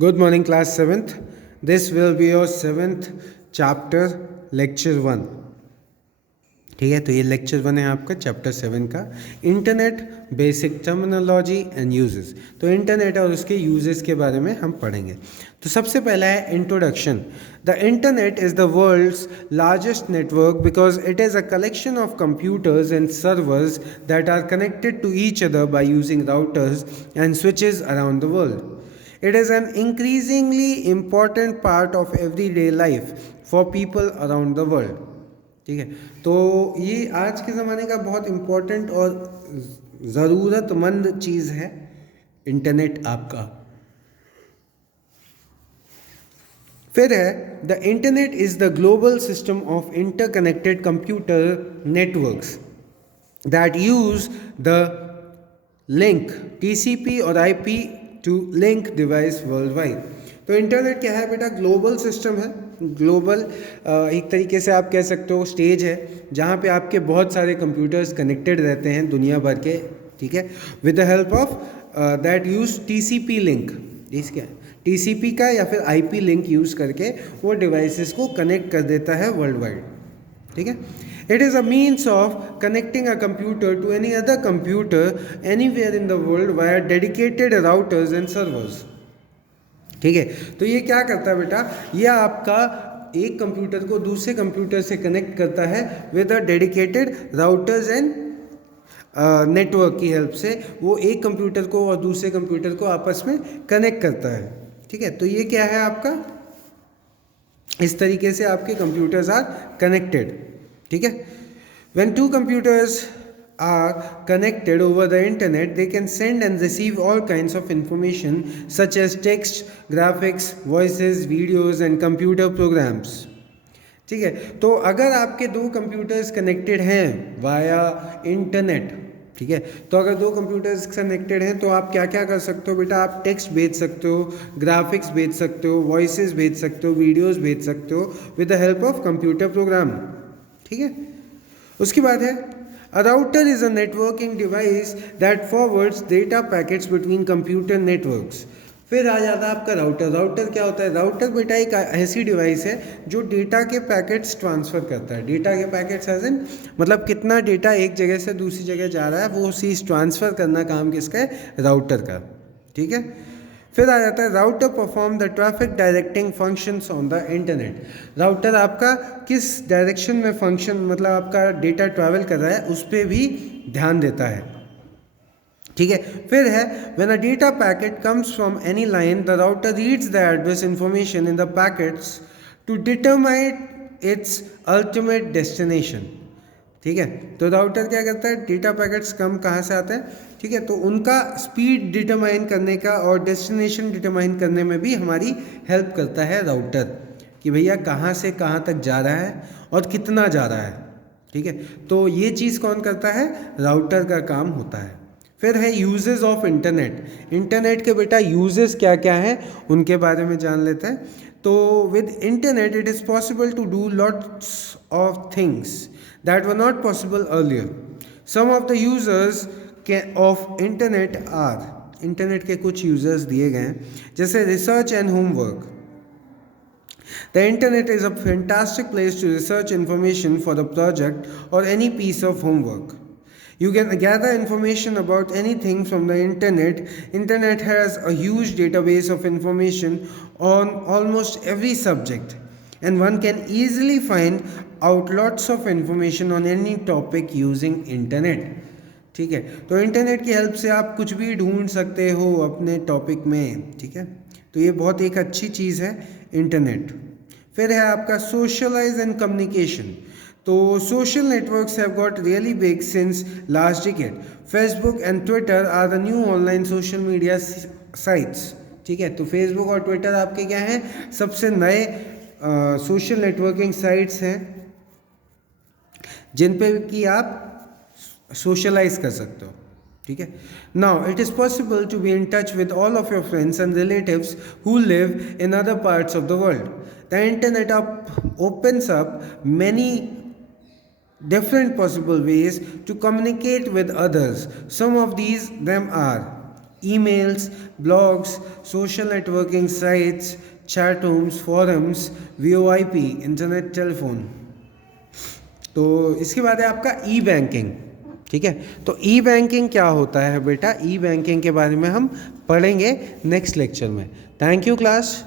Good morning, class 7th. This will be your 7th chapter, lecture 1. ठीक है, तो ये लेक्चर 1 है आपका चैप्टर 7 का, internet basic terminology and uses. तो इंटरनेट और उसके यूजेस के बारे में हम पढ़ेंगे. तो सबसे पहला है introduction. The internet is the world's largest network because it is a collection of computers and servers that are connected to each other by using routers and switches around the world. It is an increasingly important part of everyday life for people around the world. ठीक है, तो ये आज के ज़माने का बहुत important और ज़रूरतमंद चीज़ है इंटरनेट आपका. फिर है the internet is the global system of interconnected computer networks that use the link TCP और IP to link device world wide. तो इंटरनेट क्या है बेटा? ग्लोबल सिस्टम है. ग्लोबल एक तरीके से आप कह सकते हो स्टेज है जहाँ पे आपके बहुत सारे कंप्यूटर्स कनेक्टेड रहते हैं दुनिया भर के. ठीक है, with the help of that use TCP link. इसका TCP का या फिर IP लिंक यूज़ करके वो डिवाइसेस को कनेक्ट कर देता है वर्ल्ड वाइड. ठीक है, it is a means of connecting a computer to any other computer anywhere in the world via dedicated routers and servers. ठीक है, तो ये क्या करता है बेटा? ये आपका एक कंप्यूटर को दूसरे कंप्यूटर से कनेक्ट करता है with a dedicated routers and network की हेल्प से. वो एक कंप्यूटर को और दूसरे कंप्यूटर को आपस में कनेक्ट करता है. ठीक है, तो ये क्या है आपका? इस तरीके से आपके कंप्यूटर्स आर कनेक्टेड. ठीक है, when two computers are connected over the internet they can send and receive all kinds of information such as text, graphics, voices, videos and computer programs. ठीक है, तो अगर आपके दो कंप्यूटर्स कनेक्टेड हैं via internet, ठीक है, तो अगर दो कंप्यूटर्स कनेक्टेड हैं तो आप क्या क्या कर सकते हो बेटा? आप टेक्स्ट भेज सकते हो, ग्राफिक्स भेज सकते हो, वॉइसेस भेज सकते हो, वीडियोस भेज सकते हो with the help of computer program. ठीक है, उसके बाद है a router is a networking device that forwards data packets between computer networks. फिर आ जाता है आपका राउटर. राउटर क्या होता है? राउटर बेटा एक ऐसी डिवाइस है जो डेटा के पैकेट्स ट्रांसफ़र करता है. डेटा के पैकेट्स एज इन मतलब कितना डेटा एक जगह से दूसरी जगह जा रहा है वो चीज़ ट्रांसफ़र करना काम किसका है? राउटर का. ठीक है, फिर आ जाता है router perform the traffic directing functions on the internet. Router आपका किस डायरेक्शन में फंक्शन मतलब आपका डेटा ट्रैवल कर रहा है उस पर भी ध्यान देता है. ठीक है, फिर है when a data packet comes from any line the router reads the address information in the packets to determine its ultimate destination. ठीक है, तो राउटर क्या करता है? डेटा पैकेट्स कम कहाँ से आते हैं? ठीक है, तो उनका स्पीड डिटरमाइन करने का और डेस्टिनेशन डिटरमाइन करने में भी हमारी हेल्प करता है राउटर कि भैया कहाँ से कहाँ तक जा रहा है और कितना जा रहा है. ठीक है, तो ये चीज़ कौन करता है? राउटर का काम होता है. फिर है यूजेस ऑफ इंटरनेट. इंटरनेट के बेटा यूजेस क्या क्या हैं उनके बारे में जान लेते हैं. तो with internet it is possible to do lots of things that were not possible earlier. Some of the users of internet are internet के कुछ यूजर्स दिए गए हैं जैसे research and homework. The internet is a fantastic place to research information for a project or any piece of homework. You can gather information about anything from the internet. Internet has a huge database of information on almost every subject. And one can easily find out lots of information on any topic using internet. ठीक है, तो internet की help से आप कुछ भी ढूंढ सकते हो अपने टॉपिक में. ठीक है, तो ये बहुत एक अच्छी चीज़ है इंटरनेट. फिर है आपका सोशलाइज एंड कम्युनिकेशन. तो social networks have got really big since last decade. Facebook and Twitter are the new online social media sites. ठीक है, तो फेसबुक और ट्विटर आपके क्या हैं? सबसे नए सोशल नेटवर्किंग साइट्स हैं जिन पे कि आप सोशलाइज कर सकते हो. ठीक है, now it is possible to be in touch with all of your friends and relatives who live in other parts of the world. The internet opens up many different possible ways to communicate with others. Some of these them are emails, blogs, social networking sites, chat rooms, forums, VoIP, internet, telephone. तो इसके बाद है आपका ई banking. ठीक है, तो ई banking क्या होता है बेटा, ई बैंकिंग के बारे में हम पढ़ेंगे नेक्स्ट लेक्चर में। Thank you class.